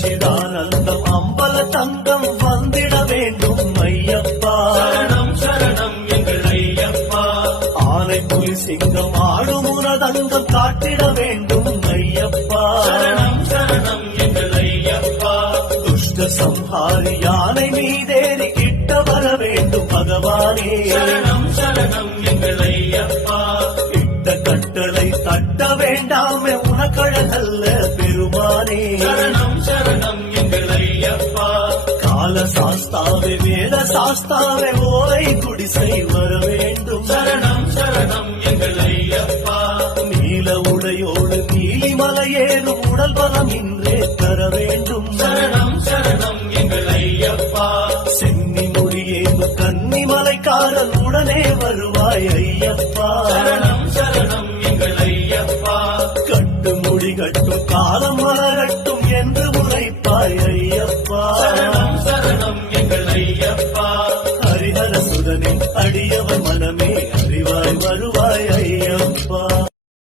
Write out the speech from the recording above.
சச்சிதானந்தம் அம்பல தங்கம் வந்திட வேண்டும் ஐயப்பா. சரணம் சரணம் எங்கள் ஐயப்பா. ஆனை புலி சிங்கம் ஆடும் உனதங்கம் காட்டிட வேண்டும் ஐயப்பா. சரணம் சரணம் எங்கள் ஐயப்பா. துஷ்ட சம்ஹாரி யானை மீதேறி கிட்ட வர வேண்டும் பகவானே. சரணம் சரணம் எங்கள் ஐயப்பா. இட்ட கட்டளை தட்ட வேண்டாமே உனக்கழகல்ல பெருமானே. சரணம் சரணம் எங்கள் ஐயப்பா. கால சாஸ்தாவே வேத சாஸ்தாவே ஓலை குடிசை வர வேண்டும். சரணம் சரணம் எங்கள் ஐயப்பா. நீல உடையோடு நீலிமலையேறும் உடல் பலம் இன்றே தர வேண்டும். சரணம் சரணம் எங்கள் ஐயப்பா. சென்னி மொழியேவு கன்னிமலைக்காரன் உடனே வருவாய் ஐயப்பா. சரணம் சரணம் எங்கள் ஐயப்பா. கட்டு முடி கட்டும் காலம் மலரட்டும் என்று உரைப்பாய் ஐயப்பா.